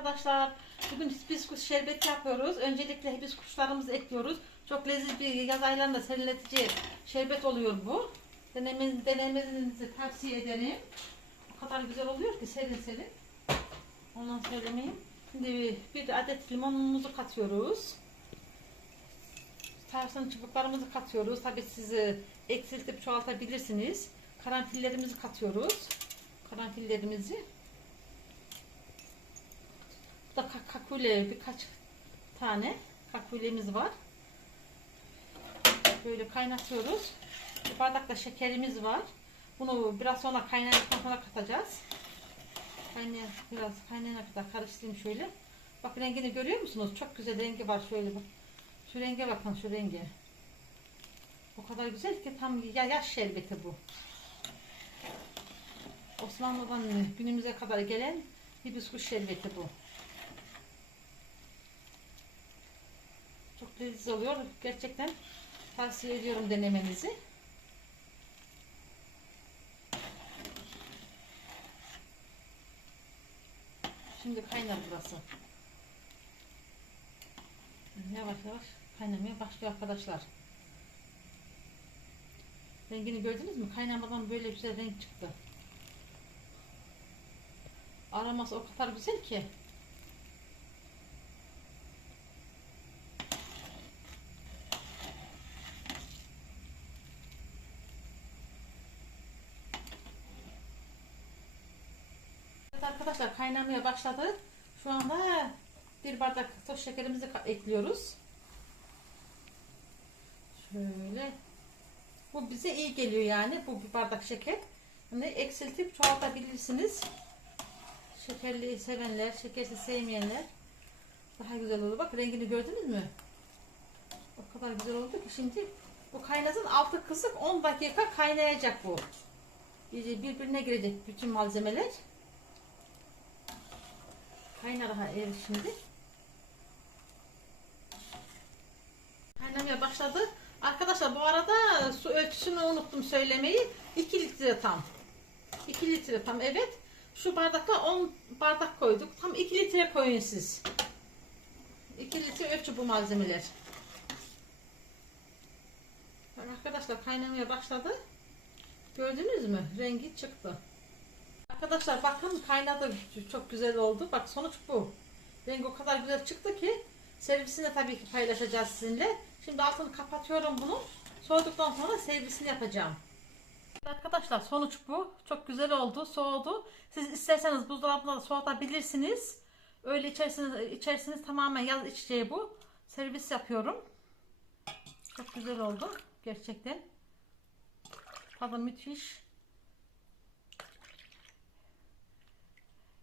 arkadaşlar. Bugün hibiskus şerbeti yapıyoruz. Öncelikle hibiskuslarımızı ekliyoruz. Çok lezzetli bir yaz aylarında serinletici şerbet oluyor bu. Denemenizi, denemenizi tavsiye ederim. O kadar güzel oluyor ki serin serin. Ondan söylemeyeyim. Şimdi bir adet limonumuzu katıyoruz. Tarçın çubuklarımızı katıyoruz. Tabi siz e, eksiltip çoğaltabilirsiniz. Karanfillerimizi katıyoruz. Karanfillerimizi. Bu da ka- kakule birkaç tane kakulemiz var. Böyle kaynatıyoruz. Bir bardakta şekerimiz var. Bunu biraz sonra kaynadıktan sonra katacağız. Kaynayan, biraz kaynayana kadar karıştırayım şöyle. Bak rengini görüyor musunuz? Çok güzel rengi var şöyle bak. Şu renge bakın şu renge. O kadar güzel ki tam ya yaş şerbeti bu. Osmanlı'dan günümüze kadar gelen hibiskus şerbeti bu. Lezzetli oluyor. Gerçekten tavsiye ediyorum denemenizi. Şimdi kaynar burası. Yavaş yavaş kaynamaya başlıyor arkadaşlar. Rengini gördünüz mü? Kaynamadan böyle güzel renk çıktı. Aroması o kadar güzel ki. Evet arkadaşlar kaynamaya başladı. Şu anda bir bardak toz şekerimizi ekliyoruz. Şöyle. Bu bize iyi geliyor yani. Bu bir bardak şeker. Hani eksiltip çoğaltabilirsiniz. Şekerli sevenler, şekersiz sevmeyenler daha güzel olur. Bak rengini gördünüz mü? O kadar güzel oldu ki şimdi bu kaynasın altı kısık 10 dakika kaynayacak bu. İyice birbirine girecek bütün malzemeler. Kaynar ha ev şimdi. Kaynamaya başladı. Arkadaşlar bu arada su ölçüsünü unuttum söylemeyi. 2 litre tam. 2 litre tam evet. Şu bardakla 10 bardak koyduk. Tam 2 litre koyun siz. 2 litre ölçü bu malzemeler. Arkadaşlar kaynamaya başladı. Gördünüz mü? Rengi çıktı. Arkadaşlar bakın kaynadı. Çok güzel oldu. Bak sonuç bu. Rengi o kadar güzel çıktı ki servisini tabii ki paylaşacağız sizinle. Şimdi altını kapatıyorum bunu. Soğuduktan sonra servisini yapacağım. Arkadaşlar sonuç bu. Çok güzel oldu. Soğudu. Siz isterseniz buzdolabında da soğutabilirsiniz. Öyle içersiniz, içersiniz tamamen yaz içeceği bu. Servis yapıyorum. Çok güzel oldu. Gerçekten. Tadı müthiş.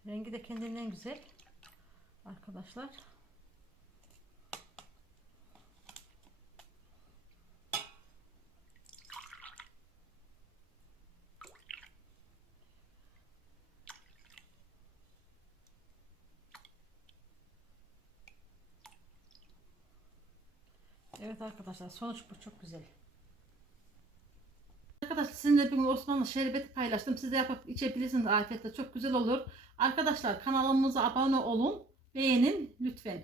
Rengi de kendinden güzel. Arkadaşlar. Evet arkadaşlar sonuç bu çok güzel. Arkadaşlar sizinle bir Osmanlı şerbeti paylaştım. Siz de yapıp içebilirsiniz afiyetle. Çok güzel olur. Arkadaşlar kanalımıza abone olun. Beğenin lütfen.